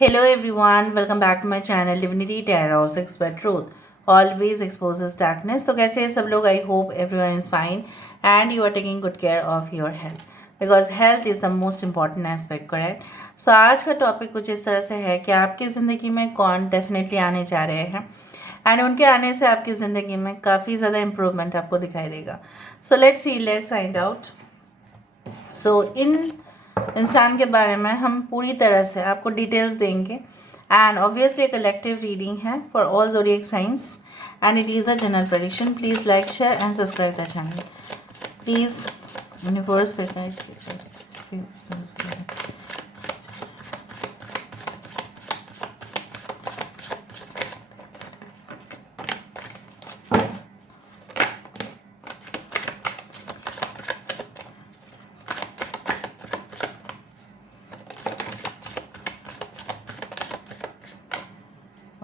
Hello everyone, welcome back to my channel Divinity Tarot 6 where truth always exposes darkness. तो कैसे हैं सब लोग? I hope everyone is fine and you are taking good care of your health because health is the most important aspect, correct? So आज का topic कुछ इस तरह से है कि आपकी ज़िंदगी में कौन डेफिनेटली आने जा रहे हैं एंड उनके आने से आपकी ज़िंदगी में काफ़ी ज़्यादा इम्प्रूवमेंट आपको दिखाई देगा. So let's find out. So इन इंसान के बारे में हम पूरी तरह से आपको डिटेल्स देंगे एंड ऑब्वियसली कलेक्टिव रीडिंग है for all zodiac science and it is a general prediction. Please like share and subscribe the channel please. Universe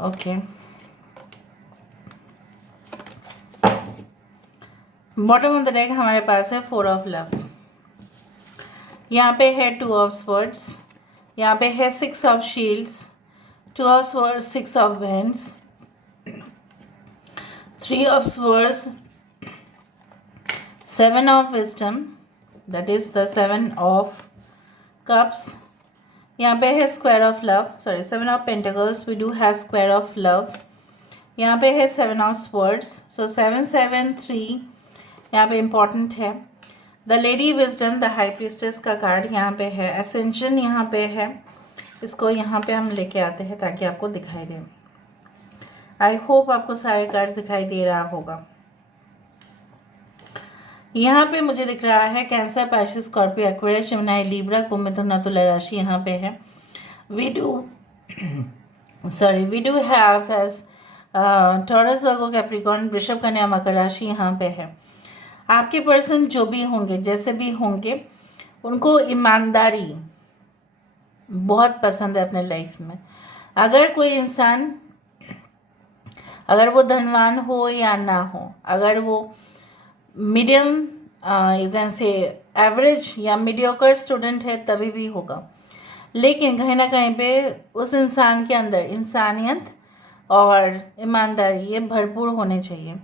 okay. Bottom of the deck हमारे पास है 4 ऑफ लव. यहाँ पे है 2 of swords. यहाँ पे है 6 of shields, 2 of swords, 6 of wands, 3 of swords, 7 of wisdom, that is the 7 of cups. यहाँ पे है square of love, sorry 7 of pentacles. We do have square of love. यहाँ पे है 7 ऑफ स्वर्ड्स. सो 7 7 3 यहाँ पे इम्पॉर्टेंट है. The lady wisdom, the high priestess का कार्ड यहाँ पे है. असेंशन यहाँ पे है. इसको यहाँ पे हम लेके आते हैं ताकि आपको दिखाई दे. आई होप आपको सारे कार्ड्स दिखाई दे रहा होगा. यहाँ पे मुझे दिख रहा है Cancer, Pisces, Scorpio, Aquarius, Gemini, Libra, Kumbh, Mithun, Tula राशि यहाँ पे है. We do have as Taurus, Virgo, Capricorn, Vrishabh, Kanya, मकर राशि यहाँ पे है. आपके पर्सन जो भी होंगे, जैसे भी होंगे, उनको ईमानदारी बहुत पसंद है अपने लाइफ में. अगर कोई इंसान, अगर वो धनवान हो या ना हो, अगर वो medium you can say average या मीडियोकर स्टूडेंट है तभी भी होगा, लेकिन कहीं ना कहीं पे उस इंसान के अंदर इंसानियत और ईमानदारी ये भरपूर होने चाहिए.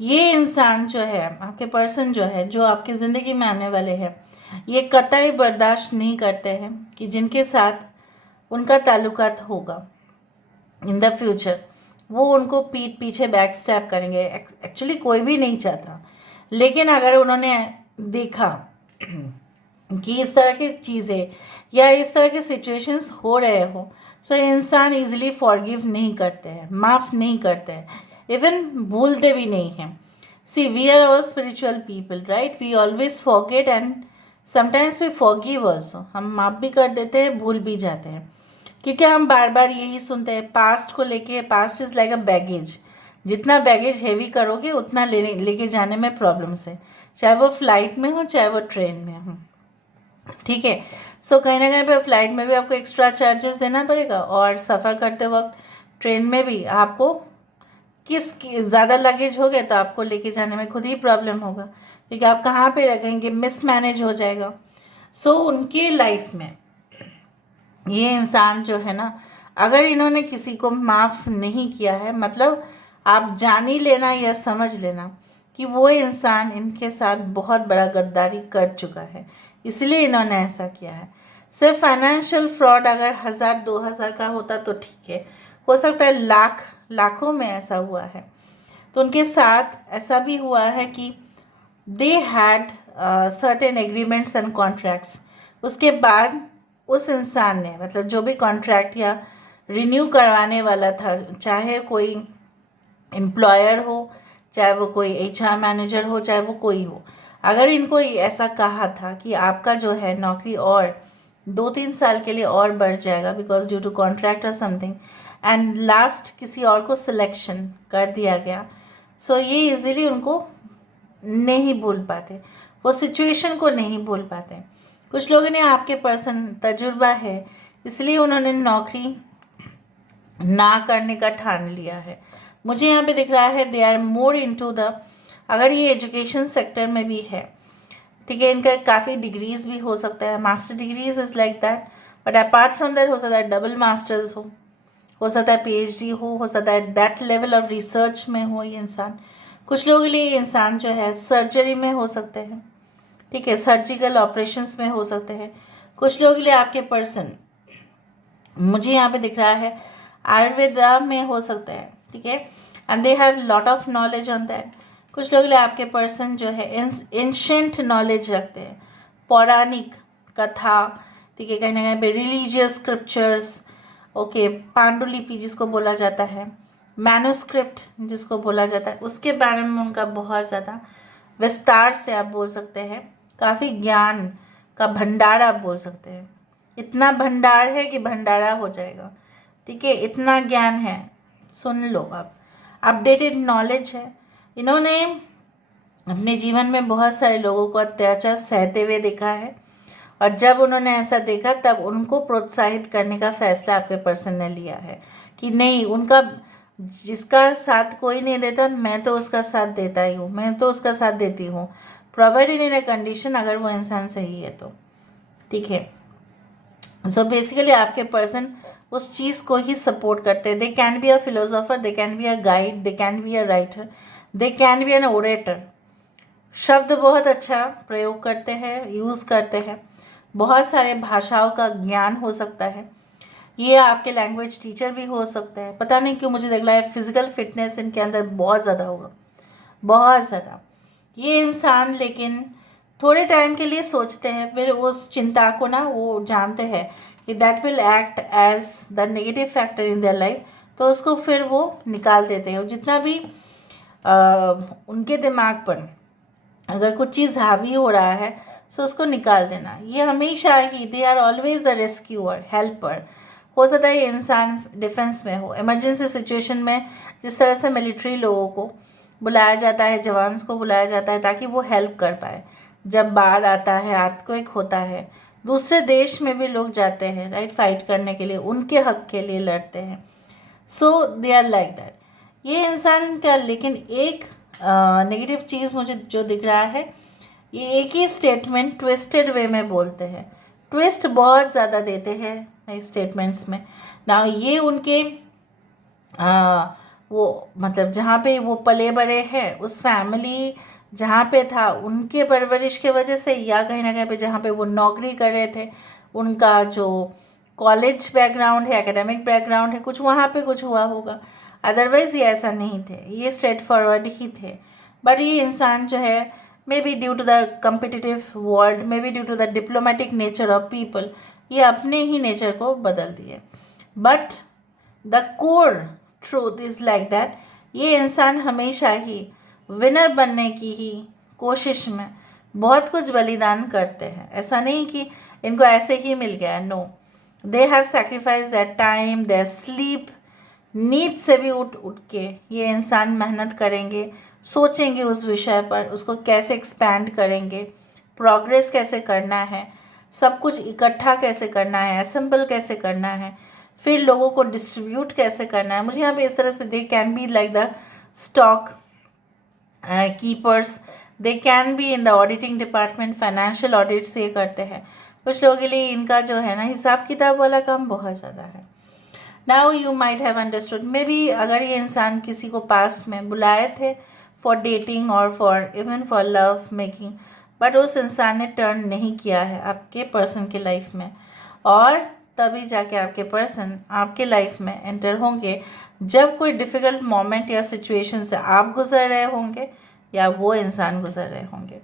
ये इंसान जो है, आपके पर्सन जो है, जो आपकी ज़िंदगी में आने वाले हैं, ये कतई बर्दाश्त नहीं करते हैं कि जिनके साथ उनका ताल्लुकात होगा इन द फ्यूचर वो उनको पीठ पीछे बैक स्टैप करेंगे. एक्चुअली कोई भी नहीं चाहता, लेकिन अगर उन्होंने देखा कि इस तरह की चीज़ें या इस तरह के सिचुएशंस हो रहे हो, सो इंसान इजीली फॉरगिव नहीं करते हैं, माफ़ नहीं करते हैं, इवन भूलते भी नहीं हैं. See we are all spiritual people, right? We always forget and sometimes we forgive also. हम माफ़ भी कर देते हैं, भूल भी जाते हैं, क्योंकि हम बार बार यही सुनते हैं पास्ट को लेके. Past is like a baggage. जितना बैगेज हैवी करोगे उतना लेके जाने में प्रॉब्लम्स है, चाहे वो फ्लाइट में हो चाहे वो ट्रेन में हो. ठीक है. सो कहीं ना कहीं पे फ्लाइट में भी आपको एक्स्ट्रा चार्जेस देना पड़ेगा और सफ़र करते वक्त ट्रेन में भी आपको ज़्यादा लगेज हो गए तो आपको लेके जाने में खुद ही प्रॉब्लम होगा, क्योंकि आप कहाँ पे रखेंगे, मिसमैनेज हो जाएगा. सो उनके लाइफ में ये इंसान जो है ना, अगर इन्होंने किसी को माफ़ नहीं किया है, मतलब आप जान ही लेना या समझ लेना कि वो इंसान इनके साथ बहुत बड़ा गद्दारी कर चुका है, इसलिए इन्होंने ऐसा किया है. सिर्फ फाइनेंशियल फ्रॉड अगर 1000-2000 का होता तो ठीक है, हो सकता है लाखों में ऐसा हुआ है. तो उनके साथ ऐसा भी हुआ है कि they had certain agreements and contracts. उसके बाद उस इंसान ने, मतलब जो भी कॉन्ट्रैक्ट या रिन्यू करवाने वाला था, चाहे कोई एम्प्लॉयर हो, चाहे वो कोई HR मैनेजर हो, चाहे वो कोई हो, अगर इनको ऐसा कहा था कि आपका जो है नौकरी और 2-3 साल के लिए और बढ़ जाएगा बिकॉज ड्यू टू कॉन्ट्रैक्ट और समथिंग, एंड लास्ट किसी और को सिलेक्शन कर दिया गया, सो ये इजीली उनको नहीं भूल पाते, वो सिचुएशन को नहीं भूल पाते. कुछ लोगों ने आपके पर्सन तजुर्बा है, इसलिए उन्होंने नौकरी ना करने का ठान लिया है. मुझे यहाँ पे दिख रहा है they are more into the, अगर ये एजुकेशन सेक्टर में भी है, ठीक है, इनका काफ़ी डिग्रीज भी हो सकता है, master degrees is like that, but apart from that हो सकता है डबल मास्टर्स हो सकता है PhD हो सकता है दैट लेवल ऑफ रिसर्च में हो ये इंसान। कुछ लोगों के लिए ये इंसान जो है सर्जरी में हो सकते हैं, ठीक है, सर्जिकल ऑपरेशंस में हो सकते हैं। कुछ लोगों के लिए आपके पर्सन, मुझे यहाँ पे दिख रहा है आयुर्वेदा में हो सकता है, ठीक है, and they have lot of knowledge on that. कुछ लोग आपके पर्सन जो है एंशेंट नॉलेज रखते हैं, पौराणिक कथा, ठीक है, कहीं ना कहीं पे रिलीजियस स्क्रिप्चर्स, ओके, पांडुलिपि जिसको बोला जाता है, मैन्युस्क्रिप्ट जिसको बोला जाता है, उसके बारे में उनका बहुत ज़्यादा विस्तार से आप बोल सकते हैं, काफ़ी ज्ञान का भंडार आप बोल सकते हैं। इतना भंडार है कि भंडारा हो जाएगा, ठीक है, इतना ज्ञान है, सुन लो आप। अपडेटेड नॉलेज है। इन्होंने अपने जीवन में बहुत सारे लोगों को अत्याचार सहते हुए देखा है, और जब उन्होंने ऐसा देखा तब उनको प्रोत्साहित करने का फैसला आपके पर्सन ने लिया है कि नहीं, उनका जिसका साथ कोई नहीं देता मैं तो उसका साथ देता ही हूँ, मैं तो उसका साथ देती हूँ, प्रोवाइडेड इन ए कंडीशन, अगर वो इंसान सही है तो, ठीक है। सो बेसिकली आपके पर्सन उस चीज़ को ही सपोर्ट करते हैं। They can be a philosopher, they can be a guide, they can be a writer, they can be an orator. शब्द बहुत अच्छा प्रयोग करते हैं, यूज़ करते हैं, बहुत सारे भाषाओं का ज्ञान हो सकता है। ये आपके लैंग्वेज टीचर भी हो सकते हैं। पता नहीं क्यों मुझे लग रहा है फिजिकल फिटनेस इनके अंदर बहुत ज़्यादा होगा, बहुत ज़्यादा। ये इंसान लेकिन थोड़े टाइम के लिए सोचते हैं, फिर उस चिंता को ना वो जानते हैं कि that will act as the negative factor in their life, तो उसको फिर वो निकाल देते हैं। जितना भी उनके दिमाग पर अगर कुछ चीज़ हावी हो रहा है सो उसको निकाल देना। ये हमेशा ही, they are always the rescuer, helper. हो सकता है ये इंसान डिफेंस में हो, इमरजेंसी सिचुएशन में जिस तरह से मिलिट्री लोगों को बुलाया जाता है, जवान्स को बुलाया जाता है ताकि वो हेल्प कर पाए। जब बाढ़ आता है, अर्थक्वेक होता है, दूसरे देश में भी लोग जाते हैं, राइट, फाइट करने के लिए, उनके हक के लिए लड़ते हैं। सो दे आर लाइक दैट। ये इंसान का लेकिन एक नेगेटिव चीज़ मुझे जो दिख रहा है, ये एक ही स्टेटमेंट ट्विस्टेड वे में बोलते हैं, ट्विस्ट बहुत ज़्यादा देते हैं स्टेटमेंट्स में ना। ये उनके वो मतलब जहाँ पे वो पले बड़े हैं, उस फैमिली जहाँ पे था उनके परवरिश के वजह से, या कहीं ना कहीं पे जहाँ पे वो नौकरी कर रहे थे, उनका जो कॉलेज बैकग्राउंड है, एकेडमिक बैकग्राउंड है, कुछ वहाँ पे कुछ हुआ होगा। अदरवाइज़ ये ऐसा नहीं थे, ये स्ट्रेट फॉरवर्ड ही थे। बट ये इंसान जो है, maybe due to the competitive world, maybe due to the diplomatic nature of people, ये अपने ही नेचर को बदल दिए। But the core truth is like that, ये इंसान हमेशा ही विनर बनने की ही कोशिश में बहुत कुछ बलिदान करते हैं। ऐसा नहीं कि इनको ऐसे ही मिल गया, no, they have sacrifice that time, their sleep, नींद से भी उठ उठ के ये इंसान मेहनत करेंगे, सोचेंगे उस विषय पर, उसको कैसे एक्सपैंड करेंगे, प्रोग्रेस कैसे करना है, सब कुछ इकट्ठा कैसे करना है, असेंबल कैसे करना है, फिर लोगों को डिस्ट्रीब्यूट कैसे करना है। मुझे यहाँ पे इस तरह से, दे can be like the stock keepers, they can be in the auditing department, financial audits ये करते हैं। कुछ लोगों के लिए इनका जो है ना हिसाब किताब वाला काम बहुत ज़्यादा है। Now you might have understood, may be अगर ये इंसान किसी को पास्ट में बुलाए थे फॉर डेटिंग और for even for love making, but उस इंसान ने टर्न नहीं किया है आपके पर्सन के लाइफ में, और तभी जाके आपके पर्सन आपके लाइफ में एंटर होंगे जब कोई डिफ़िकल्ट मोमेंट या सिचुएशन से आप गुजर रहे होंगे या वो इंसान गुजर रहे होंगे।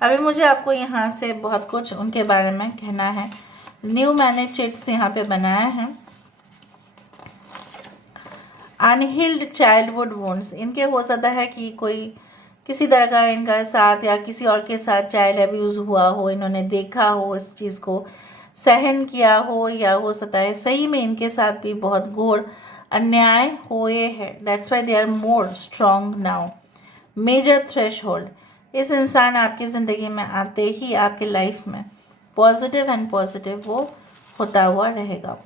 अभी मुझे आपको यहाँ से बहुत कुछ उनके बारे में कहना है। न्यू मैंने चिट्स यहाँ पे बनाया है। अनहील्ड चाइल्डहुड वुंड्स, इनके हो सकता है कि कोई किसी तरह का इनका साथ या किसी और के साथ चाइल्ड अब्यूज़ हुआ हो, इन्होंने देखा हो, इस चीज़ को सहन किया हो, या हो सकता है सही में इनके साथ भी बहुत घोर अन्याय हुए हैं। That's why they are more strong now. Major threshold, इस इंसान आपकी ज़िंदगी में आते ही आपके लाइफ में पॉजिटिव एंड पॉजिटिव वो होता हुआ रहेगा।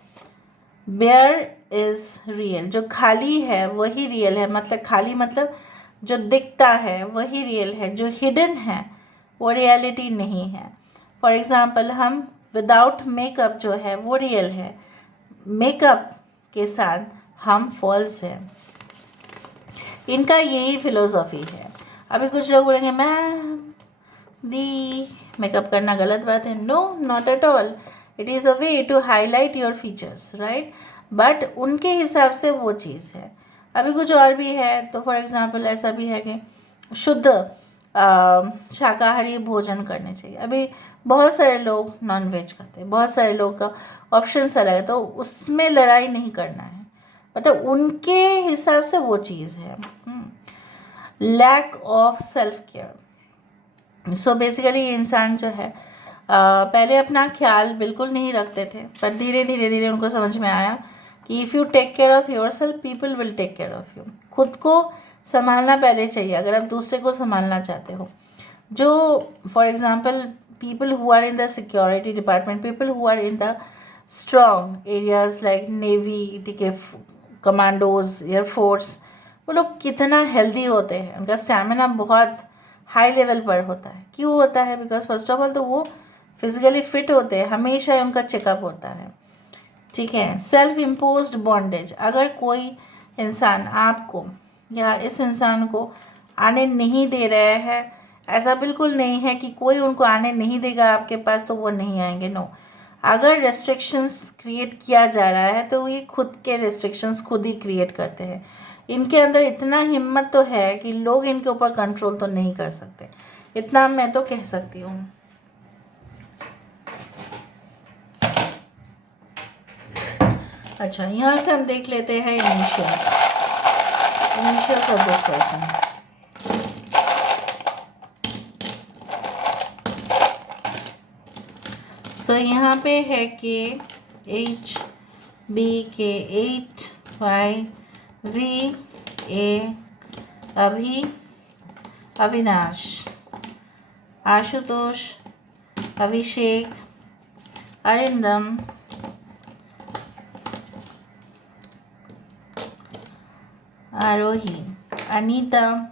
बेयर इज़ रियल, जो खाली है वही रियल है, मतलब खाली मतलब जो दिखता है वही रियल है, जो हिडन है वो रियलिटी नहीं है। फॉर एग्ज़ाम्पल, हम विदाउट मेकअप जो है वो रियल है, मेकअप के साथ हम फॉल्स है। इनका यही फिलोसॉफी है। अभी कुछ लोग बोलेंगे मैम दी मेकअप करना गलत बात है। No, not at all, it is a way to highlight your features, right. But उनके हिसाब से वो चीज़ है। अभी कुछ और भी है, तो फॉर एग्जांपल ऐसा भी है कि शुद्ध शाकाहारी भोजन करने चाहिए। अभी बहुत सारे लोग नॉन वेज खाते हैं, बहुत सारे लोग का ऑप्शन अलग है, तो उसमें लड़ाई नहीं करना है, मतलब उनके हिसाब से वो चीज़ है। Lack of self care. So basically इंसान जो है पहले अपना ख्याल बिल्कुल नहीं रखते थे, पर धीरे धीरे उनको समझ में आया कि if you take care of yourself people will take care of you. खुद को संभालना पहले चाहिए अगर आप दूसरे को संभालना चाहते हो। जो for example people who are in the security department, people who are in the strong areas like navy, ठीक है, कमांडोज, एयरफोर्स, वो लोग कितना हेल्दी होते हैं, उनका स्टैमिना बहुत हाई लेवल पर होता है। क्यों होता है? बिकॉज फर्स्ट ऑफ ऑल तो वो फिजिकली फिट होते हैं, हमेशा उनका चेकअप होता है, ठीक है। Self imposed bondage. अगर कोई इंसान आपको या इस इंसान को आने नहीं दे रहे हैं, ऐसा बिल्कुल नहीं है कि कोई उनको आने नहीं देगा आपके पास तो वो नहीं आएंगे, नो। अगर रेस्ट्रिक्शंस क्रिएट किया जा रहा है तो ये खुद के रेस्ट्रिक्शंस खुद ही क्रिएट करते हैं। इनके अंदर इतना हिम्मत तो है कि लोग इनके ऊपर कंट्रोल तो नहीं कर सकते, इतना मैं तो कह सकती हूँ। अच्छा, यहाँ से हम देख लेते हैं इनिशियल्स ऑफ दिस पर्सन। सो यहाँ पे है के एच, बी के 8, वाई, वी ए, अभी, अविनाश, आशुतोष, अभिषेक, अरिंदम, आरोही, अनीता,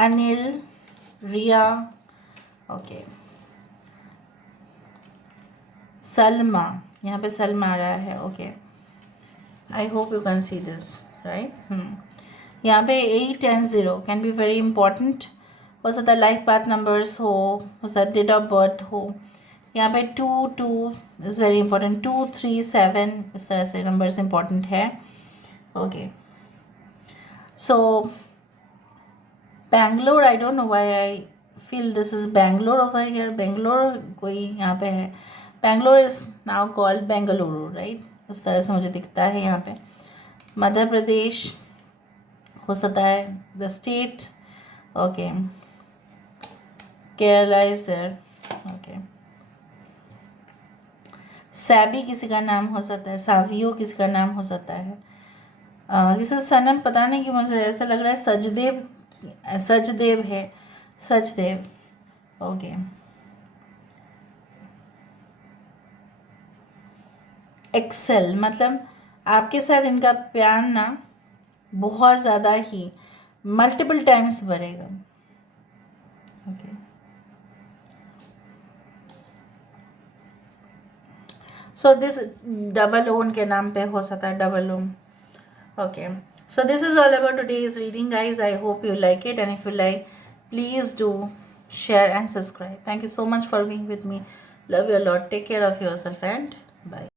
अनिल, रिया, ओके, सलमा, यहाँ पे सलमा आ रहा है, okay. I hope you can see this, right. यहाँ पे 8 and 0 can be very important. हो सकता है लाइफ पाथ नंबर्स हो सकता है डेट ऑफ बर्थ हो। यहाँ पे 2 इज़ वेरी इंपॉर्टेंट, 2 3 7 इस तरह से नंबर्स इंपॉर्टेंट है, okay. So Bangalore, I don't know why I feel this is Bangalore over here. Bangalore कोई यहाँ पे है, Bangalore is now called Bengaluru, right, इस तरह से मुझे दिखता है यहाँ पे। मध्य प्रदेश हो सकता है the state, okay. Kerala is there, okay. सैबी किसी का नाम हो सकता है, सावियो किसी का नाम हो सकता है। किसी सनम, पता नहीं कि मुझे ऐसा लग रहा है सचदेव है, सचदेव, ओके। एक्सेल मतलब आपके साथ इनका प्यार ना बहुत ज़्यादा ही मल्टीपल टाइम्स बढ़ेगा, okay. So this double own के नाम पे हो सकता है, double own, okay. So this is all about today's reading, guys. I hope you like it, and if you like, please do share and subscribe. Thank you so much for being with me. Love you a lot. Take care of yourself and bye.